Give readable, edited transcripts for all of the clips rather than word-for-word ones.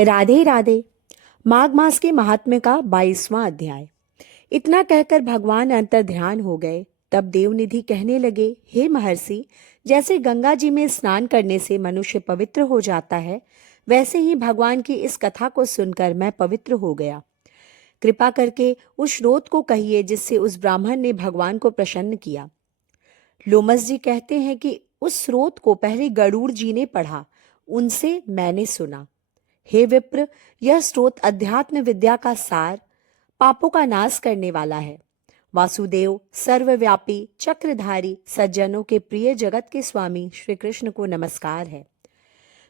राधे राधे। माघ मास के महात्म्य का 22वां अध्याय। इतना कहकर भगवान अंतर्ध्यान हो गए। तब देवनिधि कहने लगे, हे महर्षि, जैसे गंगा जी में स्नान करने से मनुष्य पवित्र हो जाता है, वैसे ही भगवान की इस कथा को सुनकर मैं पवित्र हो गया। कृपा करके उस स्रोत को कहिए जिससे उस ब्राह्मण ने भगवान को प्रसन्न किया। लोमस जी कहते हैं कि उस स्रोत को पहले गरुड़ जी ने पढ़ा, उनसे मैंने सुना। हे विप्र, यह स्रोत अध्यात्म विद्या का सार, पापों का नाश करने वाला है। वासुदेव, सर्वव्यापी, चक्रधारी, सज्जनों के प्रिय जगत के स्वामी श्री कृष्ण को नमस्कार है।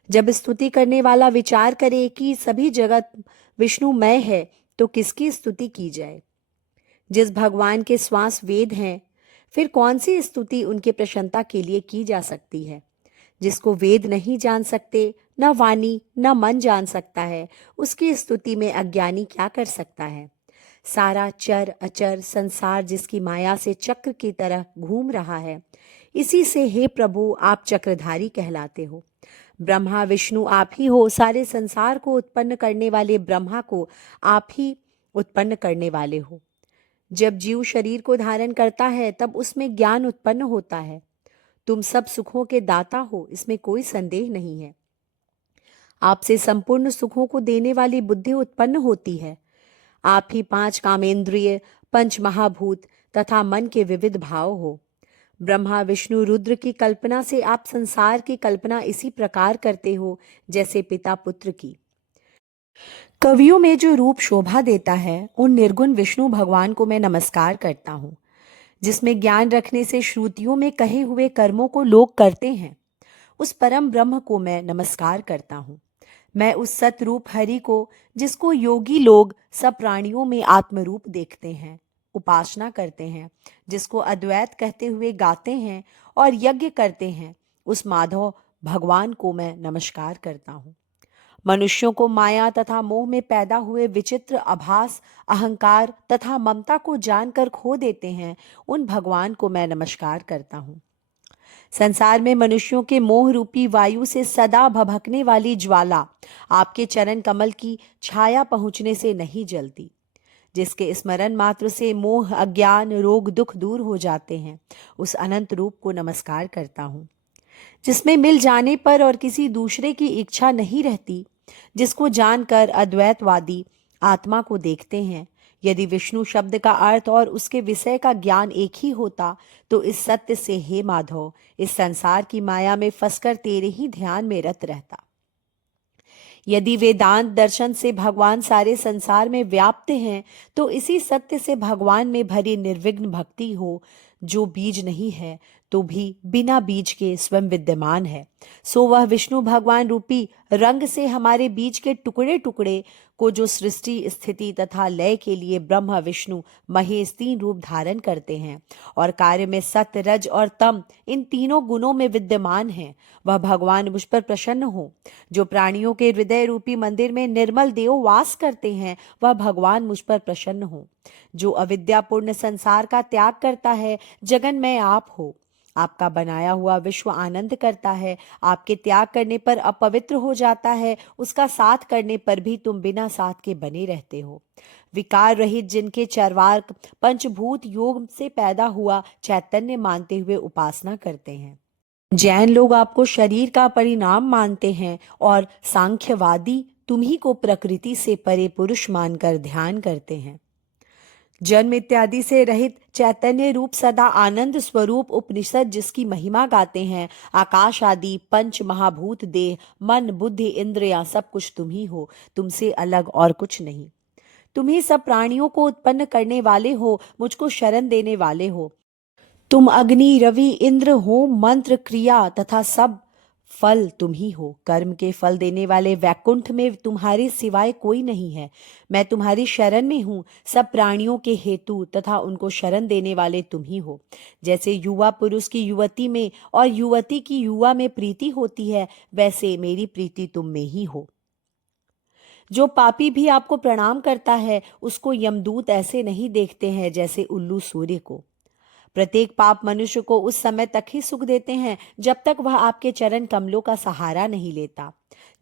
जब स्तुति करने वाला विचार करे कि सभी जगत विष्णुमय है, तो किसकी स्तुति की जाए? जिस भगवान के श्वास वेद हैं, फिर कौन सी स्तुति उनके प्रशंसा के लिए की जा सकती है? जिसको वेद नहीं जान सकते, न वाणी न मन जान सकता है, उसकी स्तुति में अज्ञानी क्या कर सकता है? सारा चर अचर संसार जिसकी माया से चक्र की तरह घूम रहा है, इसी से हे प्रभु आप चक्रधारी कहलाते हो। ब्रह्मा विष्णु आप ही हो। सारे संसार को उत्पन्न करने वाले ब्रह्मा को आप ही उत्पन्न करने वाले हो। जब जीव शरीर को धारण करता है, तब उसमें ज्ञान उत्पन्न होता है। तुम सब सुखों के दाता हो, इसमें कोई संदेह नहीं है। आपसे संपूर्ण सुखों को देने वाली बुद्धि उत्पन्न होती है। आप ही 5 कामेंद्रिय, पंच महाभूत तथा मन के विविध भाव हो। ब्रह्मा विष्णु रुद्र की कल्पना से आप संसार की कल्पना इसी प्रकार करते हो जैसे पिता पुत्र की। कवियों में जो रूप शोभा देता है, उन निर्गुण विष्णु भगवान को मैं नमस्कार करता हूँ। जिसमें ज्ञान रखने से श्रुतियों में कहे हुए कर्मों को लोग करते हैं, उस परम ब्रह्म को मैं नमस्कार करता हूँ। मैं उस सतरूप हरि को, जिसको योगी लोग सब प्राणियों में आत्मरूप देखते हैं, उपासना करते हैं, जिसको अद्वैत कहते हुए गाते हैं और यज्ञ करते हैं, उस माधव भगवान को मैं नमस्कार करता हूँ। मनुष्यों को माया तथा मोह में पैदा हुए विचित्र आभास, अहंकार तथा ममता को जानकर खो देते हैं, उन भगवान को मैं नमस्कार करता हूँ। संसार में मनुष्यों के मोह रूपी वायु से सदा भभकने वाली ज्वाला आपके चरण कमल की छाया पहुंचने से नहीं जलती। जिसके स्मरण मात्र से मोह, अज्ञान, रोग, दुख दूर हो जाते हैं, उस अनंत रूप को नमस्कार करता हूँ। जिसमें मिल जाने पर और किसी दूसरे की इच्छा नहीं रहती, जिसको जानकर अद्वैतवादी आत्मा को देखते हैं। यदि विष्णु शब्द का अर्थ और उसके विषय का ज्ञान एक ही होता, तो इस सत्य से हे माधव, इस संसार की माया में फंसकर तेरे ही ध्यान में रत रहता। यदि वेदांत दर्शन से भगवान सारे संसार में व्याप्त हैं, तो इसी सत्य से भगवान में भरी निर्विघ्न भक्ति हो, जो बीज नहीं है तो भी बिना बीज के स्वयं विद्यमान है। सो वह विष्णु भगवान रूपी रंग से हमारे बीज के टुकड़े टुकड़े को, जो सृष्टि स्थिति तथा लय के लिए ब्रह्मा विष्णु महेश 3 रूप धारण करते हैं और कार्य में सत्य, रज और तम इन तीनों गुणों में विद्यमान है, वह भगवान मुझ पर प्रसन्न हो। जो प्राणियों के हृदय रूपी मंदिर में निर्मल देव वास करते हैं, वह भगवान मुझ पर प्रसन्न हो। जो अविद्यापूर्ण संसार का त्याग करता है, जगन में आप हो। आपका बनाया हुआ विश्व आनंद करता है, आपके त्याग करने पर अपवित्र हो जाता है, उसका साथ करने पर भी तुम बिना साथ के बने रहते हो। विकार रहित जिनके चरवाक पंचभूत योग से पैदा हुआ चैतन्य मानते हुए उपासना करते हैं। जैन लोग आपको शरीर का परिणाम मानते हैं और सांख्यवादी तुम्ही को प्रकृति से परे पुरुष मानकर ध्यान करते हैं। जन्म इत्यादि से रहित चैतन्य रूप सदा आनंद स्वरूप उपनिषद जिसकी महिमा गाते हैं, आकाश आदि पंच महाभूत देह, मन, बुद्धि, इंद्रियां सब कुछ तुम ही हो, तुमसे अलग और कुछ नहीं। तुम ही सब प्राणियों को उत्पन्न करने वाले हो, मुझको शरण देने वाले हो। तुम अग्नि, रवि, इंद्र हो, मंत्र, क्रिया तथा सब फल तुम ही हो। कर्म के फल देने वाले वैकुंठ में तुम्हारे सिवाय कोई नहीं है। मैं तुम्हारी शरण में हूँ। सब प्राणियों के हेतु तथा उनको शरण देने वाले तुम ही हो। जैसे युवा पुरुष की युवती में और युवती की युवा में प्रीति होती है, वैसे मेरी प्रीति तुम में ही हो। जो पापी भी आपको प्रणाम करता है, उसको यमदूत ऐसे नहीं देखते हैं जैसे उल्लू सूर्य को। प्रत्येक पाप मनुष्य को उस समय तक ही सुख देते हैं जब तक वह आपके चरण कमलों का सहारा नहीं लेता।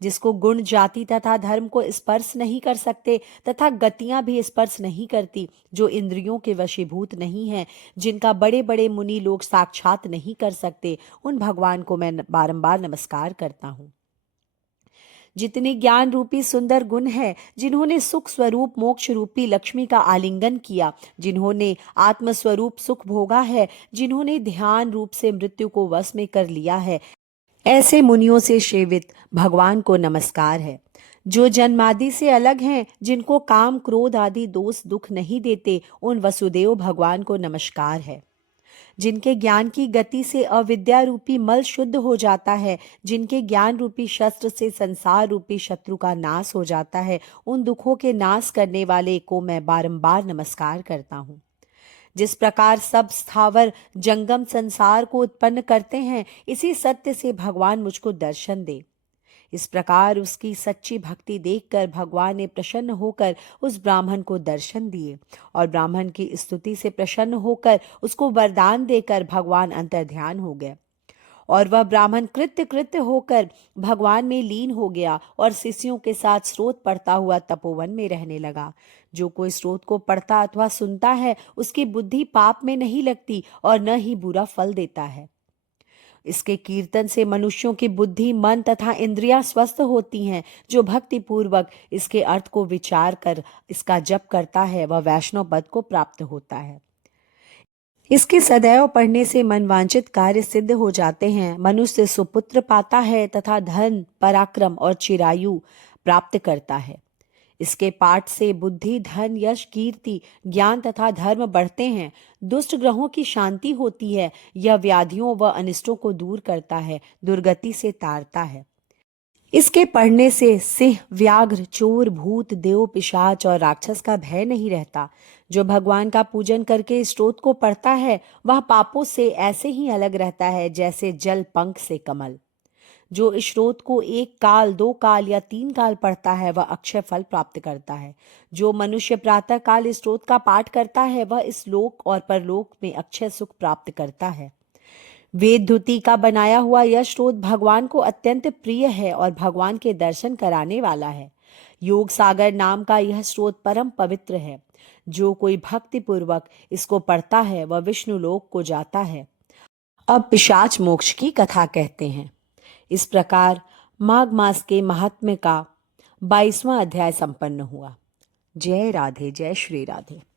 जिसको गुण, जाति तथा धर्म को स्पर्श नहीं कर सकते तथा गतियां भी स्पर्श नहीं करती, जो इंद्रियों के वशीभूत नहीं है, जिनका बड़े बड़े मुनि लोग साक्षात नहीं कर सकते, उन भगवान को मैं बारंबार नमस्कार करता हूँ। जितने ज्ञान रूपी सुंदर गुण है, जिन्होंने सुख स्वरूप मोक्ष रूपी लक्ष्मी का आलिंगन किया, जिन्होंने आत्म स्वरूप सुख भोगा है, जिन्होंने ध्यान रूप से मृत्यु को वश में कर लिया है, ऐसे मुनियों से सेवित भगवान को नमस्कार है। जो जन्मादि से अलग हैं, जिनको काम क्रोध आदि दोष दुख नहीं देते, उन वसुदेव भगवान को नमस्कार है। जिनके ज्ञान की गति से अविद्या रूपी मल शुद्ध हो जाता है, जिनके ज्ञान रूपी शस्त्र से संसार रूपी शत्रु का नाश हो जाता है, उन दुखों के नाश करने वाले को मैं बारंबार नमस्कार करता हूँ। जिस प्रकार सब स्थावर जंगम संसार को उत्पन्न करते हैं, इसी सत्य से भगवान मुझको दर्शन दे। इस प्रकार उसकी सच्ची भक्ति देखकर भगवान ने प्रसन्न होकर उस ब्राह्मण को दर्शन दिए और ब्राह्मण की स्तुति से प्रसन्न होकर उसको वरदान देकर भगवान अंतर्ध्यान हो गए और वह ब्राह्मण कृत्य कृत्य होकर भगवान में लीन हो गया और शिष्यों के साथ स्रोत पढ़ता हुआ तपोवन में रहने लगा। जो कोई स्रोत को पढ़ता अथवा सुनता है, उसकी बुद्धि पाप में नहीं लगती और न ही बुरा फल देता है। इसके कीर्तन से मनुष्यों की बुद्धि, मन तथा इंद्रियां स्वस्थ होती हैं। जो भक्ति पूर्वक इसके अर्थ को विचार कर इसका जप करता है, वह वैष्णव पद को प्राप्त होता है। इसके सदैव पढ़ने से मनवांचित कार्य सिद्ध हो जाते हैं। मनुष्य सुपुत्र पाता है तथा धन, पराक्रम और चिरायु प्राप्त करता है। इसके पाठ से बुद्धि, धन, यश, कीर्ति, ज्ञान तथा धर्म बढ़ते हैं। दुष्ट ग्रहों की शांति होती है। यह व्याधियों व अनिष्टों को दूर करता है, दुर्गति से तारता है। इसके पढ़ने से सिंह, व्याघ्र, चोर, भूत, देव, पिशाच और राक्षस का भय नहीं रहता। जो भगवान का पूजन करके इस स्तोत्र को पढ़ता है, वह पापों से ऐसे ही अलग रहता है जैसे जल पंख से कमल। जो इस स्रोत को 1 काल, 2 काल या 3 काल पढ़ता है, वह अक्षय फल प्राप्त करता है। जो मनुष्य प्रातः काल इस स्रोत का पाठ करता है, वह इस लोक और परलोक में अक्षय सुख प्राप्त करता है। वेद धुति का बनाया हुआ यह स्रोत भगवान को अत्यंत प्रिय है और भगवान के दर्शन कराने वाला है। योग सागर नाम का यह स्रोत परम पवित्र है। जो कोई भक्ति पूर्वक इसको पढ़ता है, वह विष्णु लोक को जाता है। अब पिशाच मोक्ष की कथा कहते हैं। इस प्रकार माघ मास के महात्म्य का 22वां अध्याय संपन्न हुआ। जय राधे, जय श्री राधे।